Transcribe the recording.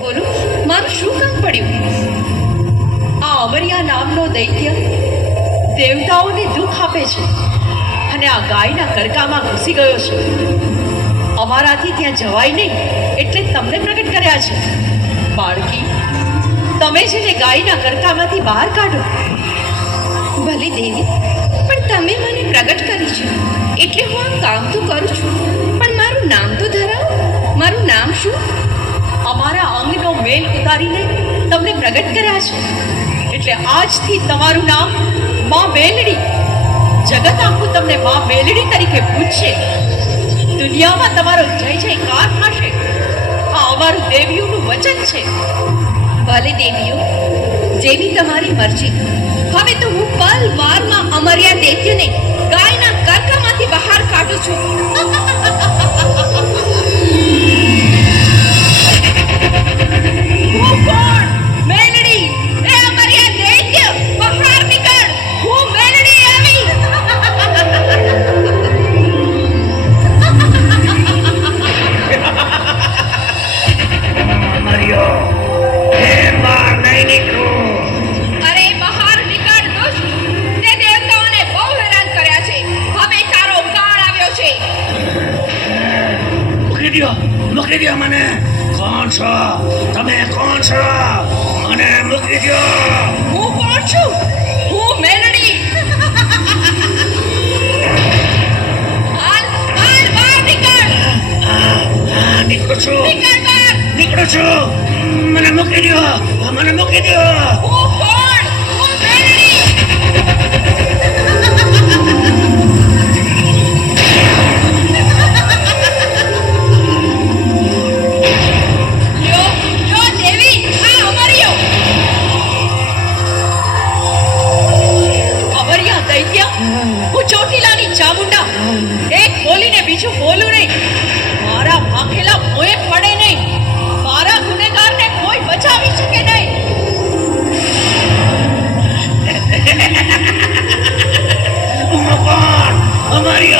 બોલો, મારું શું કામ પડ્યું? આ અમરિયા નામનો દૈત્ય દેવતાઓને દુઃખ આપે છે અને આ ગાયના કરકામાં ઘૂસી ગયો છે. અમારાથી ત્યાં જવાય નહીં એટલે તમને પ્રગટ કર્યા છે. બાળકી, તમે છે ને ગાયના કરકામાંથી બહાર કાઢો, ભલે દેવી, પણ તમે મને પ્રગટ કરી છે. એટલે હું આ કામ તો કરું છું. પણ મારું નામ તો ધરાવો. મારું નામ શું? અમારા અંગનો મેલ ઉતારીને તમને પ્રગટ કર્યા છે. એટલે આજથી તમારું નામમાં મેલડી. જગત આખું તમને માં મેલડી તરીકે પૂછશે દુનિયામાં તમારો જય જયકાર થશે. આ અમારું દેવીઓનું વચન છે. ભલે દેવીઓ જેવી તમારી મરજી. હવે તો હું પલ મૂકી દો મૂકી દો મને કોણ છો તમે કોણ છો મને મૂકી દો હું કોણ છું હું મેલડી નીકળ છું નીકળું છું મને મૂકી દો મને મૂકી દો હું કોણ થઈ હું ચોટીલાની ચામુંડા. એક બોલીને બીજું બોલું નહીં. મારા ભાખેલા કોઈ પડે નહીં. મારા ગુનેગારને કોઈ બચાવી શકે નહીં. અમારી